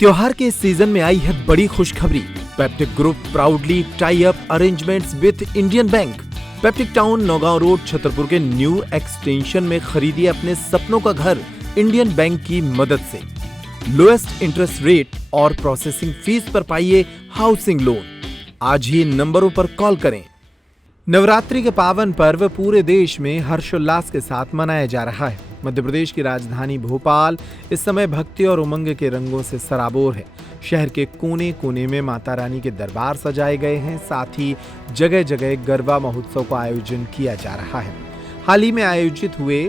त्योहार के इस सीजन में आई है बड़ी खुशखबरी। Peptic group proudly tie up arrangements with Indian bank. Peptic town Naugaon road Chhatarpur के न्यू एक्सटेंशन में खरीदिए अपने सपनों का घर इंडियन बैंक की मदद से। लोएस्ट इंटरेस्ट रेट और प्रोसेसिंग फीस पर पाइए हाउसिंग लोन। आज ही इन नंबरों पर कॉल करें। नवरात्रि के पावन पर्व पूरे देश में हर्षोल्लास के साथ मनाया जा रहा है। मध्य प्रदेश की राजधानी भोपाल इस समय भक्ति और उमंग के रंगों से सराबोर है। शहर के कोने कोने में माता रानी के दरबार सजाए गए हैं। साथ ही जगह जगह गरबा महोत्सव का आयोजन किया जा रहा है। हाल ही में आयोजित हुए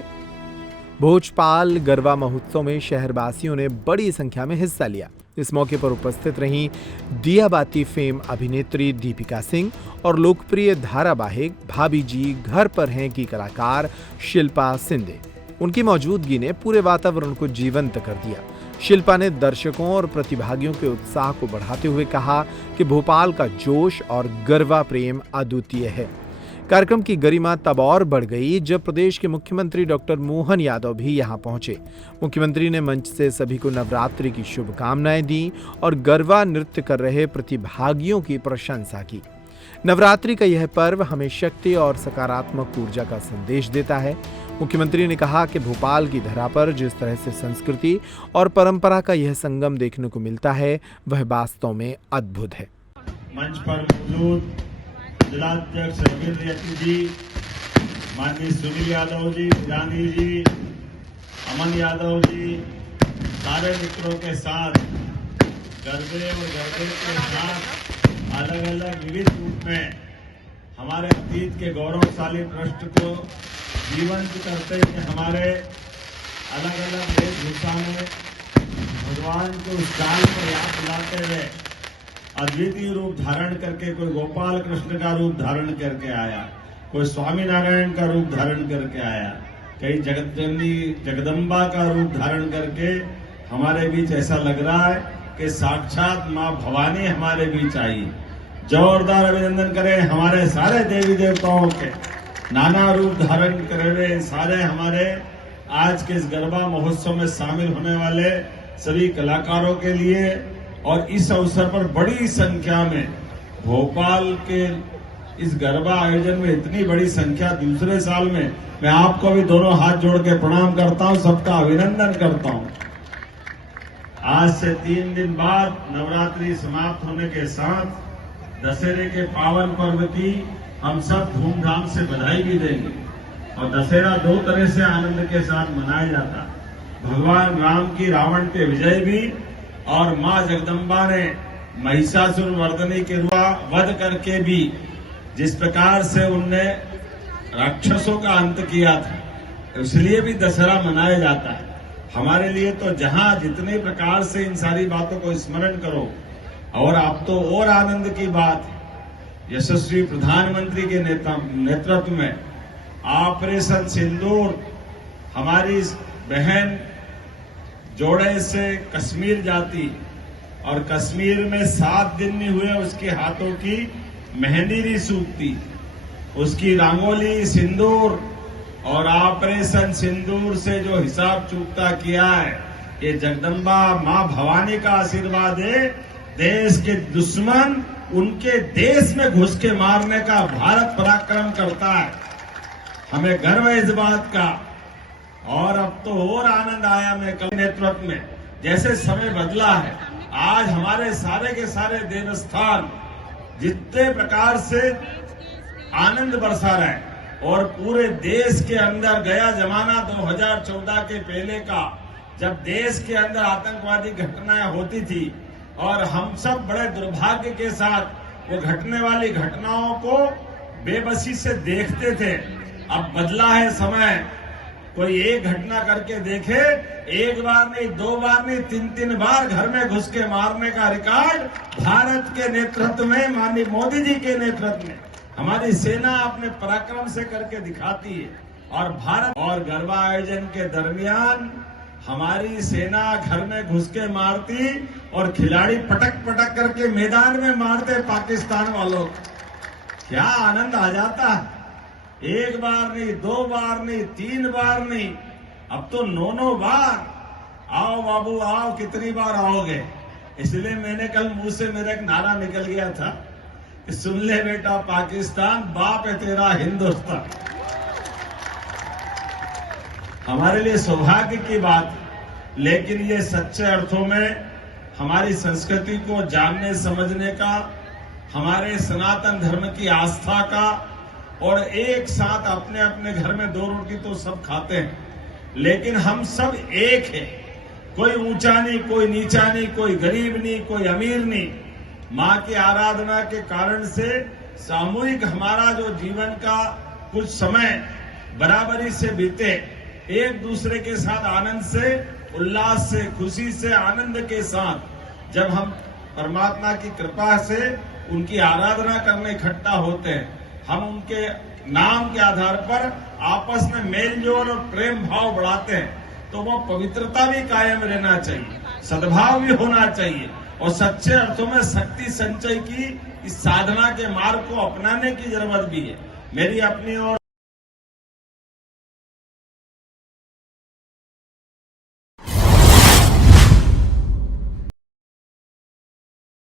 भोजपाल गरबा महोत्सव में शहरवासियों ने बड़ी संख्या में हिस्सा लिया। इस मौके पर उपस्थित रहीं दियाबाती फेम अभिनेत्री दीपिका सिंह और लोकप्रिय धारावाहिक भाभी जी घर पर हैं की कलाकार शिल्पा शिंदे। उनकी मौजूदगी ने पूरे वातावरण को जीवंत कर दिया। शिल्पा ने दर्शकों और प्रतिभागियों के उत्साह को बढ़ाते हुए कहा कि भोपाल का जोश और गरबा प्रेम अद्वितीय है। कार्यक्रम की गरिमा तब और बढ़ गई जब प्रदेश के मुख्यमंत्री डॉक्टर मोहन यादव भी यहां पहुंचे। मुख्यमंत्री ने मंच से सभी को नवरात्रि की शुभकामनाएं दी और गरबा नृत्य कर रहे प्रतिभागियों की प्रशंसा की। नवरात्रि का यह पर्व हमें शक्ति और सकारात्मक ऊर्जा का संदेश देता है। मुख्यमंत्री ने कहा कि भोपाल की धरा पर जिस तरह से संस्कृति और परंपरा का यह संगम देखने को मिलता है वह वास्तव में अद्भुत है। मंच पर मौजूद जिलाध्यक्ष रविंद्र यादव जी, माननीय सुनील यादव जी, जानी जी, अमन यादव जी, सारे मित्रों के साथ गरबे और गरबे के साथ अलग अलग विविध रूप में हमारे अतीत के गौरवशाली ट्रस्ट को जीवंत करते हुए हमारे अलग अलग वेशभूषा में भगवान को उस काल पर याद दिलाते हुए अद्वितीय रूप धारण करके कोई गोपाल कृष्ण का रूप धारण करके आया, कोई स्वामी नारायण का रूप धारण करके आया, कई जगतजननी जगदम्बा का रूप धारण करके हमारे बीच ऐसा लग रहा है कि साक्षात मां भवानी हमारे बीच आई। जोरदार अभिनंदन करें हमारे सारे देवी देवताओं के नाना रूप धारण करे हुए सारे हमारे आज के इस गरबा महोत्सव में शामिल होने वाले सभी कलाकारों के लिए। और इस अवसर पर बड़ी संख्या में भोपाल के इस गरबा आयोजन में इतनी बड़ी संख्या दूसरे साल में मैं आपको भी दोनों हाथ जोड़ के प्रणाम करता हूं, सबका अभिनंदन करता हूं। आज से 3 दिन बाद नवरात्रि समाप्त होने के साथ दशहरे के पावन पर्व की हम सब धूमधाम से बधाई भी देंगे। और दशहरा 2 तरह से आनंद के साथ मनाया जाता है। भगवान राम की रावण पे विजय भी और मां जगदम्बा ने महिषासुर मर्दनी के वध करके भी जिस प्रकार से उनने राक्षसों का अंत किया था, इसलिए भी दशहरा मनाया जाता है। हमारे लिए तो जहां जितने प्रकार से इन सारी बातों को स्मरण करो। और अब तो और आनंद की बात है, यशस्वी प्रधानमंत्री के नेतृत्व में ऑपरेशन सिंदूर हमारी बहन जोड़े से कश्मीर जाती और कश्मीर में 7 दिन नहीं हुए उसके हाथों की मेहंदी नहीं सूखती, उसकी रंगोली सिंदूर और ऑपरेशन सिंदूर से जो हिसाब चूकता किया है, ये जगदम्बा मां भवानी का आशीर्वाद है। देश के दुश्मन उनके देश में घुस के मारने का भारत पराक्रम करता है। हमें गर्व है इस बात का। और अब तो और आनंद आया मैं कल नेतृत्व में जैसे समय बदला है। आज हमारे सारे के सारे देवस्थान जितने प्रकार से आनंद बरसा रहे और पूरे देश के अंदर गया जमाना 2014 के पहले का, जब देश के अंदर आतंकवादी घटनाएं होती थी और हम सब बड़े दुर्भाग्य के साथ वो घटने वाली घटनाओं को बेबसी से देखते थे। अब बदला है समय। कोई एक घटना करके देखे, एक बार नहीं, 2 बार नहीं, 3 बार घर में घुस के मारने का रिकॉर्ड भारत के नेतृत्व में, माननीय मोदी जी के नेतृत्व में हमारी सेना अपने पराक्रम से करके दिखाती है। और भारत और गरबा आयोजन के दरमियान हमारी सेना घर में घुस के मारती और खिलाड़ी पटक पटक करके मैदान में मारते पाकिस्तान वालों। क्या आनंद आ जाता है। 1 बार नहीं, 2 बार नहीं, 3 बार नहीं, अब तो 9 बार। आओ बाबू आओ, कितनी बार आओगे। इसलिए मैंने कल मुंह से मेरा एक नारा निकल गया था कि सुन ले बेटा पाकिस्तान, बाप है तेरा हिंदुस्तान। हमारे लिए सौभाग्य की बात, लेकिन ये सच्चे अर्थों में हमारी संस्कृति को जानने समझने का, हमारे सनातन धर्म की आस्था का, और एक साथ अपने अपने घर में 2 रोटी तो सब खाते हैं, लेकिन हम सब एक हैं। कोई ऊंचा नहीं, कोई नीचा नहीं, कोई गरीब नहीं, कोई अमीर नहीं। मां की आराधना के कारण से सामूहिक हमारा जो जीवन का कुछ समय बराबरी से बीते, एक दूसरे के साथ आनंद से, उल्लास से, खुशी से, आनंद के साथ जब हम परमात्मा की कृपा से उनकी आराधना करने इकट्ठा होते हैं, हम उनके नाम के आधार पर आपस में मेलजोल और प्रेम भाव बढ़ाते हैं, तो वो पवित्रता भी कायम रहना चाहिए, सद्भाव भी होना चाहिए, और सच्चे अर्थों में शक्ति संचय की इस साधना के मार्ग को अपनाने की जरूरत भी है। मेरी अपनी और